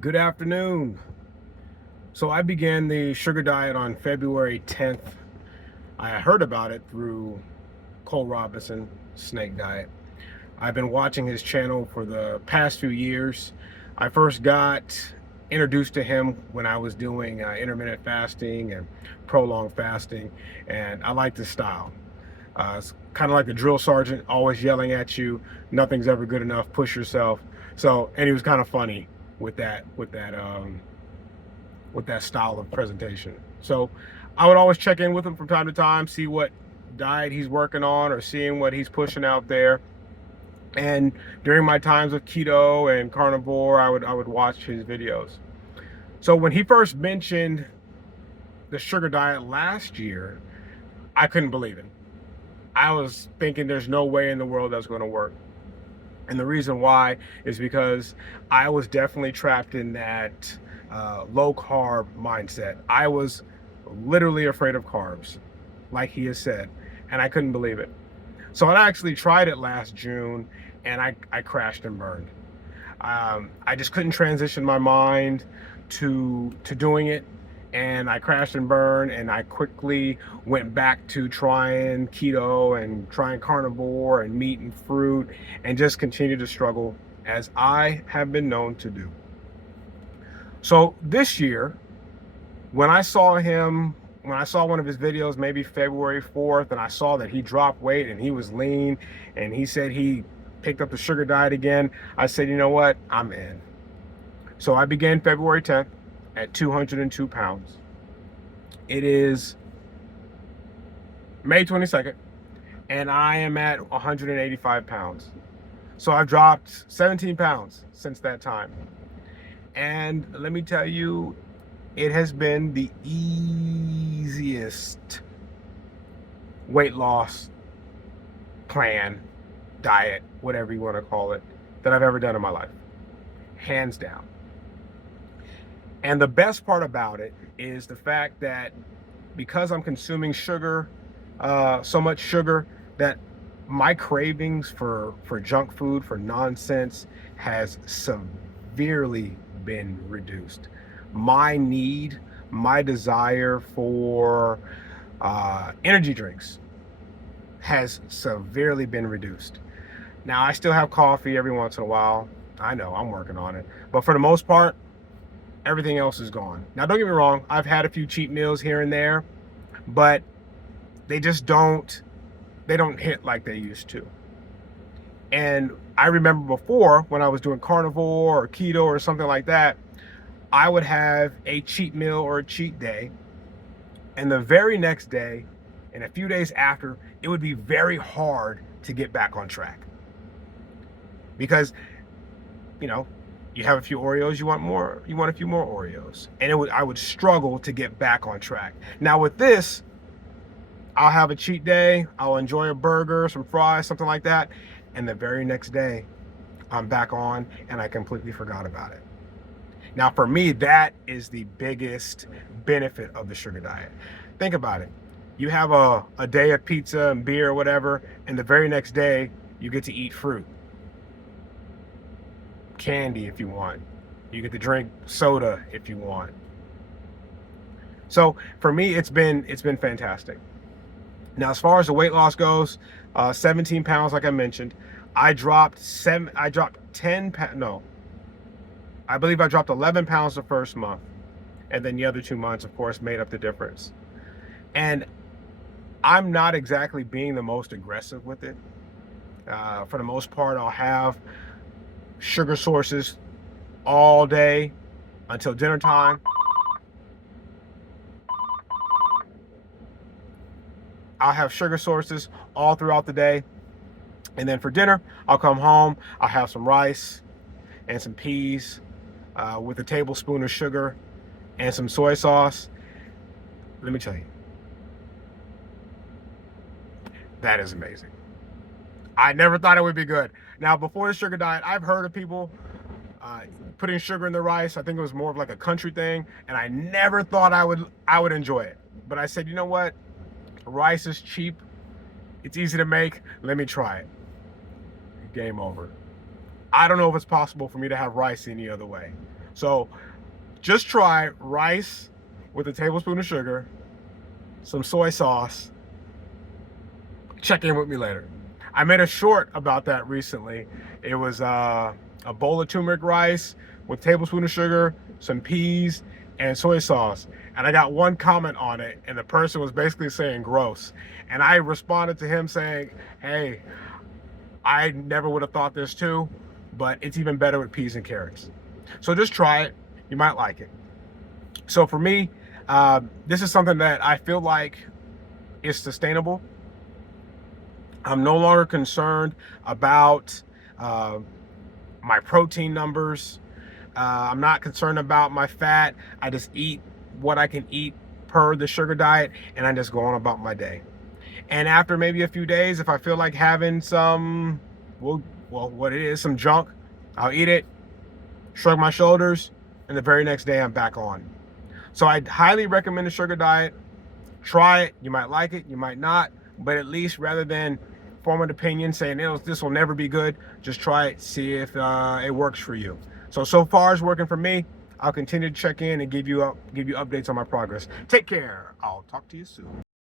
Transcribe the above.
Good afternoon. So I began the sugar diet on February 10th. I heard about it through Cole Robinson Snake Diet. I've been watching his channel for the past few years. I first got introduced to him when I was doing intermittent fasting and prolonged fasting, and I like his style. It's kind of like a drill sergeant, always yelling at you, nothing's ever good enough, push yourself. So, and he was kind of funny with that style of presentation. So I would always check in with him from time to time, see what diet he's working on or seeing what he's pushing out there. And during my times of keto and carnivore, I would watch his videos. So when he first mentioned the sugar diet last year, I couldn't believe it. I was thinking there's no way in the world that's going to work. And the reason why is because I was definitely trapped in that low carb mindset. I was literally afraid of carbs, like he has said, and I couldn't believe it. So I actually tried it last June, and I crashed and burned. I just couldn't transition my mind to doing it, and I crashed and burned, and I quickly went back to trying keto and trying carnivore and meat and fruit, and just continued to struggle as I have been known to do. So this year, when I saw one of his videos, maybe February 4th, and I saw that he dropped weight and he was lean, and he said he picked up the sugar diet again, I said, you know what, I'm in. So I began February 10th at 202 pounds. It is May 22nd, and I am at 185 pounds. So I've dropped 17 pounds since that time. And let me tell you, it has been the easiest weight loss plan, diet, whatever you want to call it, that I've ever done in my life. Hands down. And the best part about it is the fact that because I'm consuming sugar, so much sugar, that my cravings for junk food, for nonsense, has severely been reduced. My desire for energy drinks has severely been reduced. Now, I still have coffee every once in a while. I know, I'm working on it. But for the most part, everything else is gone. Now, don't get me wrong, I've had a few cheat meals here and there, but they just they don't hit like they used to. And I remember before, when I was doing carnivore or keto or something like that, I would have a cheat meal or a cheat day, and the very next day and a few days after, it would be very hard to get back on track. Because, you know, you have a few Oreos, you want a few more Oreos. And I would struggle to get back on track. Now with this, I'll have a cheat day, I'll enjoy a burger, some fries, something like that, and the very next day, I'm back on and I completely forgot about it. Now for me, that is the biggest benefit of the sugar diet. Think about it. You have a day of pizza and beer or whatever, and the very next day, you get to eat fruit, candy if you want. You get to drink soda if you want. So for me, it's been fantastic. Now, as far as the weight loss goes, 17 pounds, like I mentioned, I dropped 10 pounds. No, I believe I dropped 11 pounds the first month, and then the other 2 months, of course, made up the difference. And I'm not exactly being the most aggressive with it. For the most part, I'll have sugar sources all day until dinner time. I'll have sugar sources all throughout the day. And then for dinner, I'll come home, I'll have some rice and some peas with a tablespoon of sugar and some soy sauce. Let me tell you, that is amazing. I never thought it would be good. Now, before the sugar diet, I've heard of people putting sugar in the rice. I think it was more of like a country thing, and I never thought I would enjoy it. But I said, you know what? Rice is cheap. It's easy to make. Let me try it. Game over. I don't know if it's possible for me to have rice any other way. So just try rice with a tablespoon of sugar, some soy sauce. Check in with me later. I made a short about that recently. It was a bowl of turmeric rice with a tablespoon of sugar, some peas, and soy sauce. And I got one comment on it, and the person was basically saying gross. And I responded to him saying, hey, I never would have thought this too, but it's even better with peas and carrots. So just try it. You might like it. So for me, this is something that I feel like is sustainable. I'm no longer concerned about my protein numbers. I'm not concerned about my fat. I just eat what I can eat per the sugar diet, and I just go on about my day. And after maybe a few days, if I feel like having some, some junk, I'll eat it, shrug my shoulders, and the very next day I'm back on. So I highly recommend the sugar diet. Try it. You might like it, you might not, but at least rather than form an opinion saying this will never be good, just try it, see if it works for you. So far it's working for me. I'll continue to check in and give you updates on my progress. Take care. I'll talk to you soon.